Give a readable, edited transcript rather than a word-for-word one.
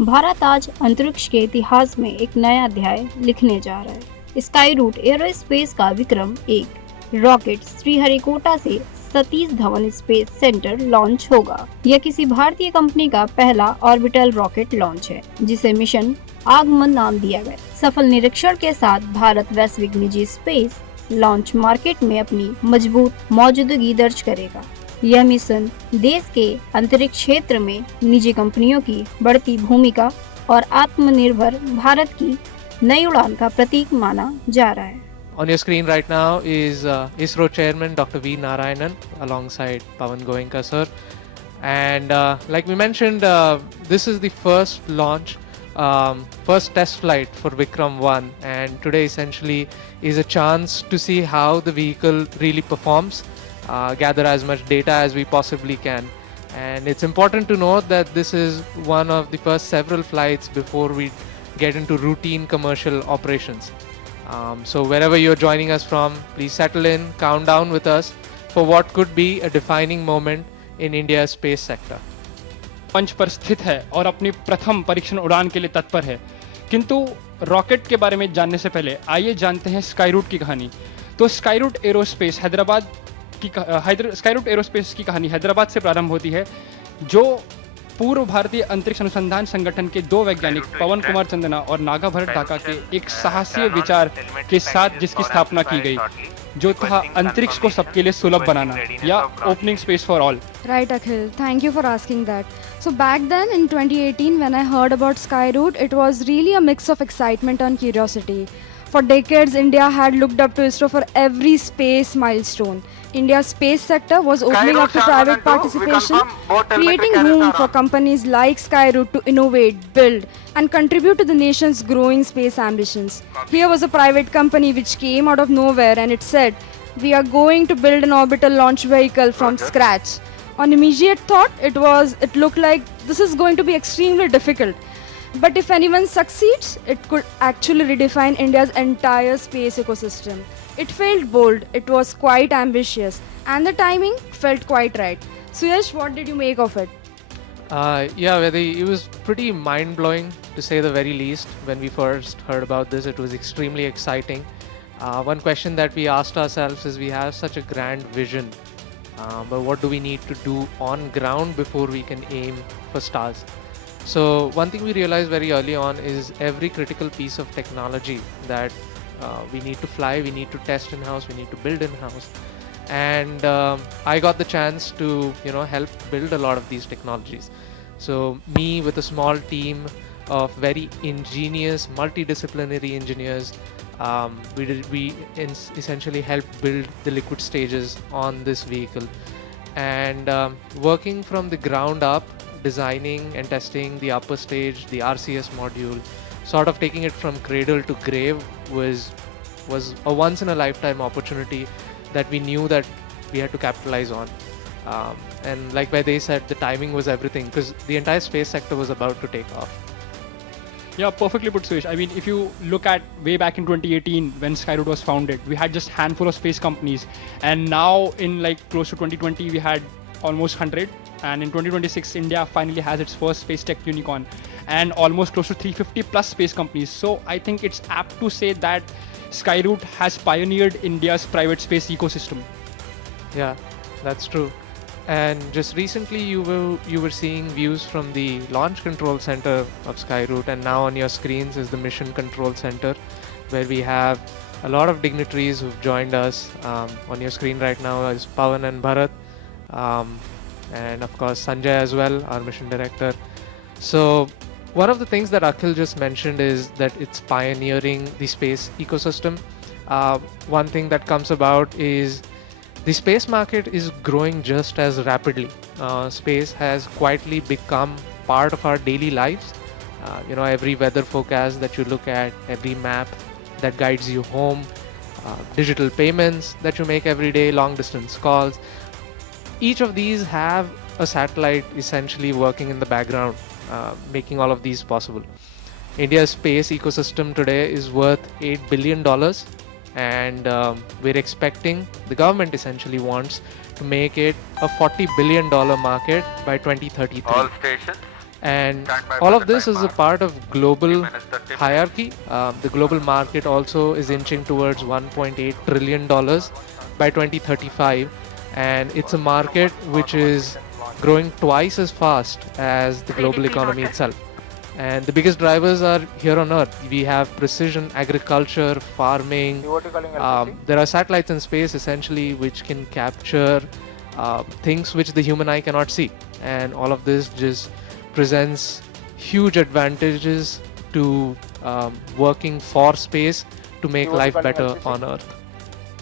भारत आज अंतरिक्ष के इतिहास में एक नया अध्याय लिखने जा रहा है। स्काईरूट एरोस्पेस का विक्रम-1 रॉकेट श्रीहरिकोटा से Satish Dhawan space centre launch होगा। यह किसी भारतीय कंपनी का पहला ऑर्बिटल रॉकेट लॉन्च है, जिसे मिशन आगमन नाम दिया गया। सफल निरीक्षण के साथ भारत वैश्विक निजी स्पेस लॉन्च मार्केट में अपनी मजबूत मौजूदगी दर्ज करेगा। यह मिशन देश के अंतरिक्ष क्षेत्र में निजी कंपनियों की बढ़ती भूमिका और आत्मनिर्भर भारत की नई उड़ान का प्रतीक माना जा रहा है। On your screen right now is ISRO Chairman Dr. V. Narayanan alongside Pawan Goenka sir. And like we mentioned, this is the first launch, first test flight for Vikram 1. And today essentially is a chance to see how the vehicle really performs, gather as much data as we possibly can. And it's important to note that this is one of the first several flights before we get into routine commercial operations. So wherever you're joining us from, please settle in, count down with us for what could be a defining moment in India's space sector. मंच पर स्थित है और अपनी प्रथम परीक्षण उड़ान के लिए तत्पर है। किंतु रॉकेट के बारे में जानने से पहले आइए जानते हैं स्काईरूट की कहानी। तो स्काईरूट एरोस्पेस की कहानी हैदराबाद से प्रारंभ होती है, जो पूर्व भारतीय अंतरिक्ष अनुसंधान संगठन के दो वैज्ञानिक पवन कुमार चंदना और नागा भरत ढाका के एक साहसी विचार के साथ जिसकी स्थापना की गई, जो था अंतरिक्ष को सबके लिए सुलभ बनाना या opening space for all. Right, Akhil. Thank you for asking that. So back then in 2018 when I heard about Skyroot, it was really a mix of excitement and curiosity. For decades, India had looked up to ISRO for every space milestone. India's space sector was opening up to private participation, creating room for companies like Skyroot to innovate, build, and contribute to the nation's growing space ambitions. Here was a private company which came out of nowhere and it said, "We are going to build an orbital launch vehicle from scratch." On immediate thought, it looked like this is going to be extremely difficult. But if anyone succeeds, it could actually redefine India's entire space ecosystem. It felt bold, it was quite ambitious, and the timing felt quite right. Suyash, what did you make of it? Yeah, Vedi, it was pretty mind-blowing to say the very least. When we first heard about this, it was extremely exciting. One question that we asked ourselves is, we have such a grand vision, but what do we need to do on ground before we can aim for stars? So one thing we realized very early on is every critical piece of technology that we need to fly, we need to test in-house, we need to build in-house. And I got the chance to help build a lot of these technologies. So me with a small team of very ingenious multidisciplinary engineers, we essentially helped build the liquid stages on this vehicle. And working from the ground up, designing and testing the upper stage, the RCS module, sort of taking it from cradle to grave was a once in a lifetime opportunity that we knew that we had to capitalize on. And like they said, the timing was everything, because the entire space sector was about to take off. Yeah, perfectly put, Suyash. I mean, if you look at way back in 2018 when Skyroot was founded, we had just handful of space companies, and now in like close to 2020 we had almost 100. And in 2026, India finally has its first space tech unicorn and almost close to 350 plus space companies. So I think it's apt to say that Skyroot has pioneered India's private space ecosystem. Yeah, that's true. And just recently you were seeing views from the launch control center of Skyroot, and now on your screens is the mission control center, where we have a lot of dignitaries who've joined us. On your screen right now is Pawan and Bharat. And of course Sanjay as well, our mission director. So one of the things that Akhil just mentioned is that it's pioneering the space ecosystem. One thing that comes about is the space market is growing just as rapidly. Space has quietly become part of our daily lives. Every weather forecast that you look at, every map that guides you home, digital payments that you make every day, long distance calls. Each of these have a satellite essentially working in the background, making all of these possible. India's space ecosystem today is worth $8 billion, and we're expecting, the government essentially wants to make it a $40 billion market by 2033. All stations. And all of this is a part of global hierarchy. The global market also is inching towards $1.8 trillion by 2035, and it's a market which is growing twice as fast as the global economy itself. And the biggest drivers are here on Earth. We have precision agriculture, farming. There are satellites in space essentially which can capture things which the human eye cannot see. And all of this just presents huge advantages to working for space to make life better on Earth.